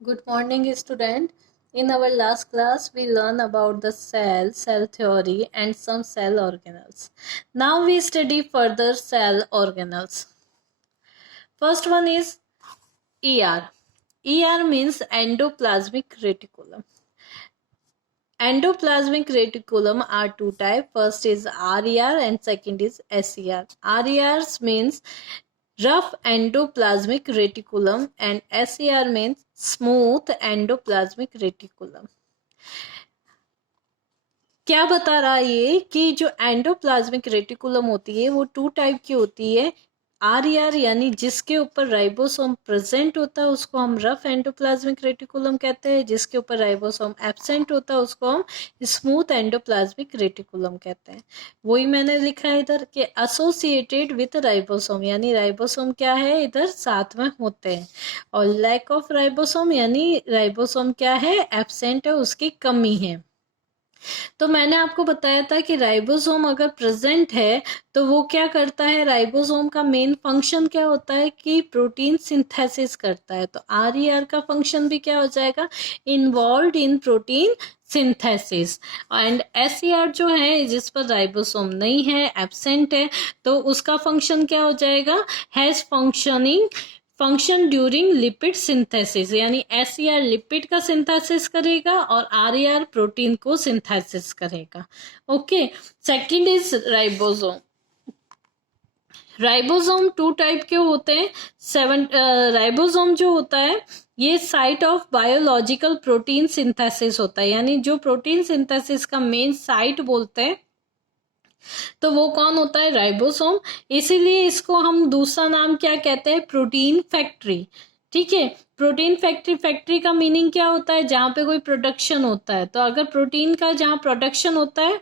Good morning, student. In our last class, we learned about the cell theory, and some cell organelles. Now we study further cell organelles. First one is ER. ER means endoplasmic reticulum. Endoplasmic reticulum are two types. First is RER and second is SER. RER means rough endoplasmic reticulum and SER means smooth endoplasmic reticulum. क्या बता रहा है ये कि जो endoplasmic reticulum होती है वो टू टाइप की होती है। आर यानी जिसके ऊपर राइबोसोम प्रेजेंट होता है उसको हम रफ एंडोप्लाज्मिक रेटिकुलम कहते हैं, जिसके ऊपर राइबोसोम एब्सेंट होता है उसको हम स्मूथ एंडोप्लाज्मिक रेटिकुलम कहते हैं। वही मैंने लिखा है इधर कि एसोसिएटेड विथ राइबोसोम, यानी राइबोसोम क्या है इधर साथ में होते हैं, और लैक ऑफ राइबोसोम यानी राइबोसोम क्या है एब्सेंट है, उसकी कमी है। तो मैंने आपको बताया था कि राइबोसोम अगर प्रेजेंट है तो वो क्या करता है, राइबोसोम का मेन फंक्शन क्या होता है कि प्रोटीन सिंथेसिस करता है। तो आर का फंक्शन भी क्या हो जाएगा, involve in protein synthesis. And S जो है जिस पर राइबोसोम नहीं है, एब्सेंट है, तो उसका फंक्शन क्या हो जाएगा, has function during lipid synthesis, यानी एसईआर लिपिड का सिंथेसिस करेगा और आरईआर प्रोटीन को सिंथेसिस करेगा। Okay, second is ribosome. Ribosome two type के होते हैं। राइबोसोम जो होता है ये site of biological protein synthesis होता है, यानी जो प्रोटीन सिंथेसिस का मेन साइट बोलते हैं तो वो कौन होता है, राइबोसोम। इसीलिए इसको हम दूसरा नाम क्या कहते हैं, प्रोटीन फैक्ट्री। ठीक है, प्रोटीन फैक्ट्री, फैक्ट्री का मीनिंग क्या होता है, जहाँ पे कोई प्रोडक्शन होता है। तो अगर प्रोटीन का जहाँ प्रोडक्शन होता है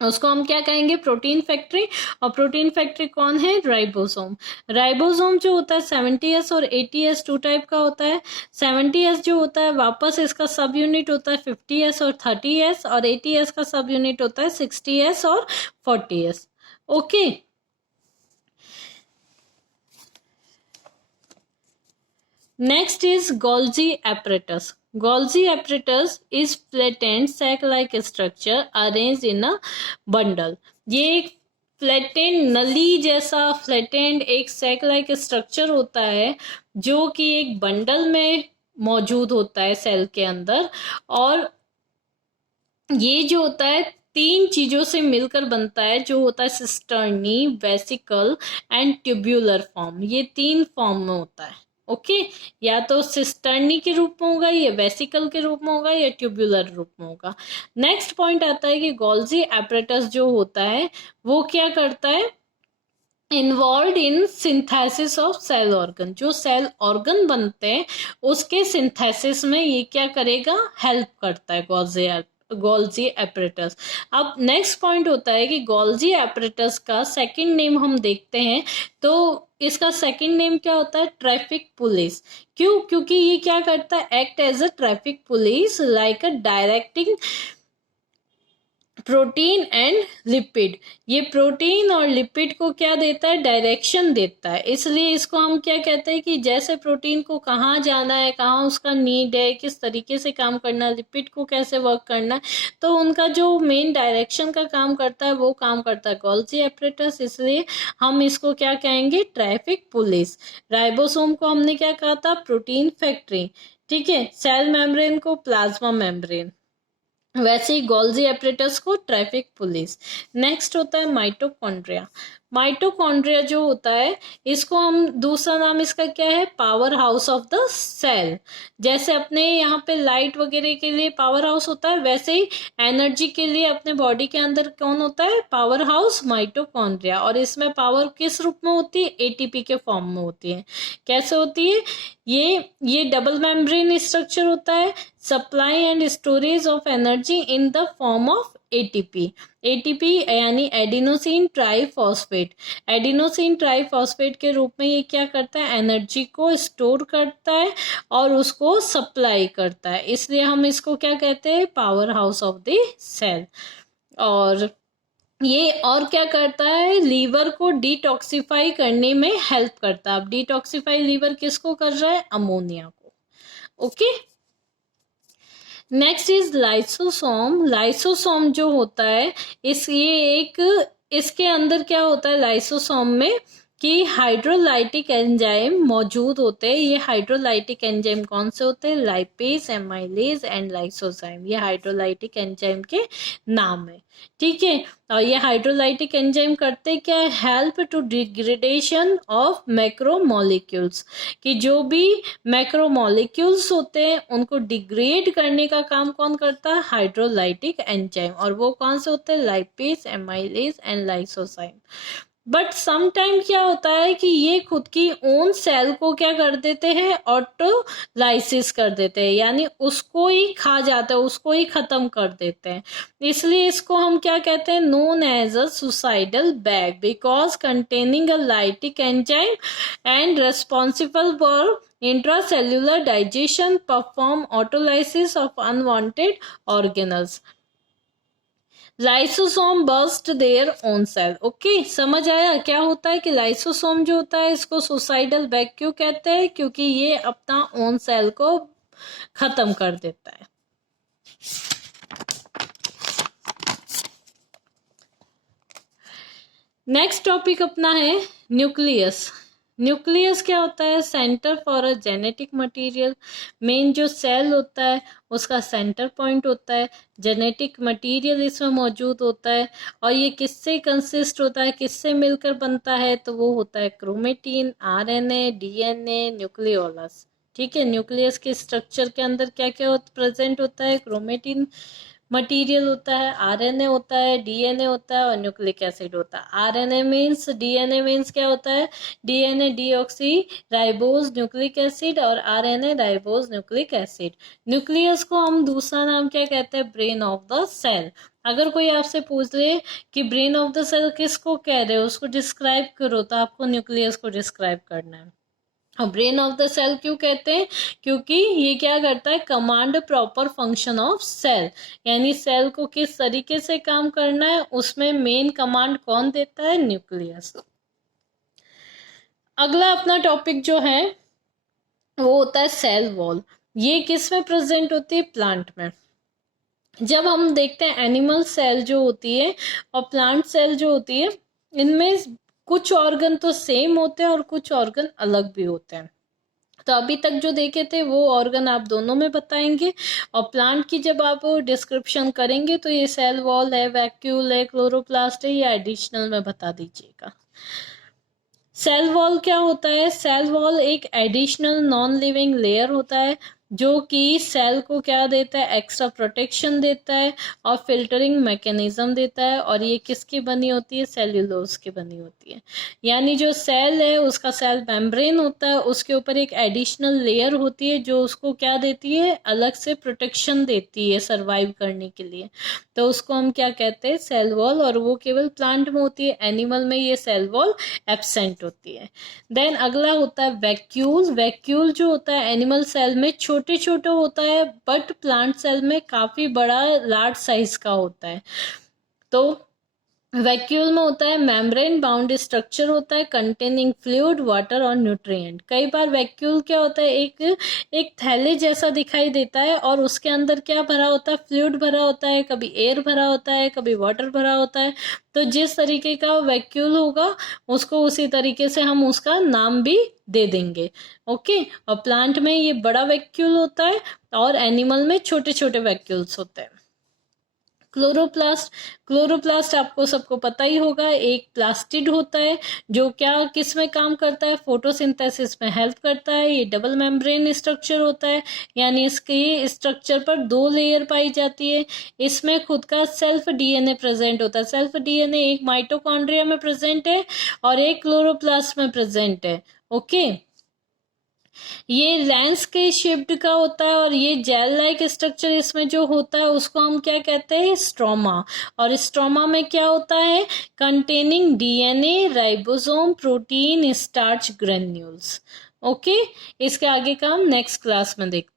उसको हम क्या कहेंगे, प्रोटीन फैक्ट्री। और प्रोटीन फैक्ट्री कौन है, राइबोसोम। राइबोसोम जो होता है 70S और 80S टू टाइप का होता है। 70S जो होता है वापस इसका सब यूनिट होता है 50S और 30S, और 80S का सब यूनिट होता है 60S और 40S। Okay, next is Golgi apparatus. Golgi apparatus is flattened sac-like structure arranged in a bundle. ये एक फ्लैटेंड नली जैसा फ्लैटेंड एक सैक लाइक स्ट्रक्चर होता है जो कि एक बंडल में मौजूद होता है सेल के अंदर, और ये जो होता है तीन चीजों से मिलकर बनता है, जो होता है cisternae, vesicle and tubular form. ये तीन फॉर्म में होता है। ओके, या तो सिस्टर्नी के रूप में होगा, या वेसिकल के रूप में होगा, या ट्यूब्यूलर रूप में होगा। नेक्स्ट पॉइंट आता है कि गोल्जी एपरेटस जो होता है वो क्या करता है, involve in synthesis of cell organ. जो सेल ऑर्गन बनते हैं उसके सिंथेसिस में ये क्या करेगा, हेल्प करता है गोल्जी एपरेटस। अब नेक्स्ट पॉइंट होता है कि गोल्जी एपरेटस का सेकंड नेम हम देखते हैं तो इसका सेकंड नेम क्या होता है, ट्रैफिक पुलिस। क्यों, क्योंकि ये क्या करता है, act as a traffic police like a directing protein and lipid. ये प्रोटीन और लिपिड को क्या देता है, डायरेक्शन देता है। इसलिए इसको हम क्या कहते हैं कि जैसे प्रोटीन को कहाँ जाना है, कहाँ उसका नीड है, किस तरीके से काम करना है, लिपिड को कैसे वर्क करना है, तो उनका जो मेन डायरेक्शन का काम करता है वो काम करता है गोल्जी एपरेटस। इसलिए हम इसको क्या कहेंगे, ट्रैफिक पुलिस। राइबोसोम को हमने क्या कहा था, प्रोटीन फैक्ट्री। ठीक है, सेल मेम्ब्रेन को प्लाज्मा मेम्ब्रेन, वैसे ही गोल्जी एपरेटस को ट्रैफिक पुलिस। नेक्स्ट होता है माइटोकॉन्ड्रिया। माइटोकॉन्ड्रिया जो होता है इसको हम दूसरा नाम इसका क्या है, powerhouse of the cell. जैसे अपने यहाँ पे लाइट वगैरह के लिए पावर हाउस होता है, वैसे ही एनर्जी के लिए अपने बॉडी के अंदर कौन होता है, पावर हाउस माइटोकॉन्ड्रिया। और इसमें पावर किस रूप में होती है, एटीपी के फॉर्म में होती है। कैसे होती है, ये डबल मेम्ब्रेन स्ट्रक्चर होता है, supply and storage of energy in the form of ATP. ATP यानी एडिनोसिन ट्राइफॉस्फेट। एडिनोसिन ट्राइफॉस्फेट के रूप में ये क्या करता है, एनर्जी को स्टोर करता है और उसको सप्लाई करता है। इसलिए हम इसको क्या कहते हैं, powerhouse of the cell. और ये और क्या करता है, लीवर को डिटॉक्सिफाई करने में हेल्प करता है। अब डिटॉक्सिफाई लीवर किसको कर रहा है, अमोनिया को। Okay. Next is lysosome. Lysosome जो होता है इसके अंदर क्या होता है लाइसोसोम में कि हाइड्रोलाइटिक एंजाइम मौजूद होते हैं। ये हाइड्रोलाइटिक एंजाइम कौन से होते हैं? लाइपेज, एमाइलेज एंड लाइसोजाइम, ये हाइड्रोलाइटिक एंजाइम के नाम है। ठीक है, और ये हाइड्रोलाइटिक एंजाइम करते क्या है? Help to degradation of macromolecules, कि जो भी मैक्रोमोलिक्यूल्स होते हैं उनको डिग्रेड करने का काम कौन करता है? Hydrolytic enzyme. और वो कौन से होते हैं? Lipase, amylase and lysozyme. But some time क्या होता है कि ये खुद की ओन सेल को क्या कर देते हैं? ऑटोलाइसिस कर देते हैं, यानी उसको ही खा जाते हैं, उसको ही खत्म कर देते हैं। इसलिए इसको हम क्या कहते हैं? Known as a suicidal bag, because containing a lytic enzyme and responsible for intracellular digestion, perform autolysis of unwanted organelles. Lysosome burst their own cell. Okay, समझ आया क्या होता है कि लाइसोसोम जो होता है इसको सुसाइडल बैग क्यों कहते हैं? क्योंकि ये अपना ओन सेल को खत्म कर देता है। नेक्स्ट टॉपिक अपना है न्यूक्लियस। न्यूक्लियस क्या होता है? Centre for a genetic material. Main जो सेल होता है उसका सेंटर पॉइंट होता है, जेनेटिक मटेरियल इसमें मौजूद होता है। और ये किससे कंसिस्ट होता है, किससे मिलकर बनता है? तो वो होता है क्रोमेटिन, आरएनए, डीएनए, न्यूक्लियोलस। ठीक है, न्यूक्लियस के स्ट्रक्चर के अंदर क्या क्या प्रेजेंट होता है? क्रोमेटिन मटेरियल होता है, आरएनए होता है, डीएनए होता है और न्यूक्लिक एसिड होता है। आरएनए मीन्स, डीएनए मीन्स क्या होता है? DNA deoxy ribose nucleic acid और RNA ribose nucleic acid. Nucleus को हम दूसरा नाम क्या कहते हैं? Brain of the cell. अगर कोई आपसे पूछ ले कि ब्रेन ऑफ द सेल किसको कह रहे हो, उसको डिस्क्राइब करो, तो आपको न्यूक्लियस को डिस्क्राइब करना है। और ब्रेन ऑफ द सेल क्यों कहते हैं? क्योंकि ये क्या करता है? Command proper function of cell, यानी सेल को किस तरीके से काम करना है उसमें मेन कमांड कौन देता है? न्यूक्लियस। अगला अपना टॉपिक जो है वो होता है सेल वॉल। ये किस में प्रेजेंट होती है? प्लांट में। जब हम देखते हैं एनिमल सेल जो होती है और प्लांट सेल जो होती है, इनमें कुछ ऑर्गन तो सेम होते हैं और कुछ ऑर्गन अलग भी होते हैं। तो अभी तक जो देखे थे वो ऑर्गन आप दोनों में बताएंगे, और प्लांट की जब आप डिस्क्रिप्शन करेंगे तो ये सेल वॉल है, वैक्यूल है, क्लोरोप्लास्ट है, या एडिशनल में बता दीजिएगा। सेल वॉल क्या होता है? सेल वॉल एक एडिशनल नॉन लिविंग लेयर होता है जो कि सेल को क्या देता है? एक्स्ट्रा प्रोटेक्शन देता है और फिल्टरिंग मैकेनिज्म देता है। और ये किसकी बनी होती है? सेल्यूलोज की बनी होती है। यानी जो सेल है उसका सेल मेम्ब्रेन होता है, उसके ऊपर एक एडिशनल लेयर होती है जो उसको क्या देती है? अलग से प्रोटेक्शन देती है सर्वाइव करने के लिए। तो उसको हम क्या कहते हैं? Cell wall. और वो केवल प्लांट में होती है, एनिमल में ये सेल वॉल एब्सेंट होती है। देन अगला होता है वैक्यूल। वैक्यूल जो होता है एनिमल सेल में छोटे छोटे होता है, बट प्लांट सेल में काफी बड़ा लार्ज साइज का होता है। तो वैक्यूल में होता है मेम्ब्रेन बाउंड स्ट्रक्चर होता है कंटेनिंग फ्लूइड, वाटर और न्यूट्रिएंट। कई बार वैक्यूल क्या होता है? एक थैले जैसा दिखाई देता है और उसके अंदर क्या भरा होता है? फ्लूइड भरा होता है, कभी एयर भरा होता है, कभी वाटर भरा होता है। तो जिस तरीके का वैक्यूल होगा उसको उसी तरीके से हम उसका नाम भी दे देंगे। ओके, और प्लांट में ये बड़ा वैक्यूल होता है और एनिमल में छोटे छोटे वैक्यूल्स होते हैं। क्लोरोप्लास्ट। क्लोरोप्लास्ट आपको सबको पता ही होगा, एक प्लास्टिड होता है जो क्या किस में काम करता है? फोटोसिंथेसिस में हेल्प करता है। ये डबल मेम्ब्रेन स्ट्रक्चर होता है, यानी इसके स्ट्रक्चर पर 2 लेयर पाई जाती है। इसमें खुद का सेल्फ डीएनए प्रेजेंट होता है। सेल्फ डीएनए एक माइटोकॉन्ड्रिया में प्रेजेंट है और एक क्लोरोप्लास्ट में प्रेजेंट है। ओके, ये लेंस के शेप्ड का होता है और ये जेल लाइक स्ट्रक्चर इसमें जो होता है उसको हम क्या कहते हैं? स्ट्रोमा। और स्ट्रोमा में क्या होता है? Containing DNA, ribosome, protein, starch, granules. Okay, इसके आगे का हम नेक्स्ट क्लास में देखते हैं।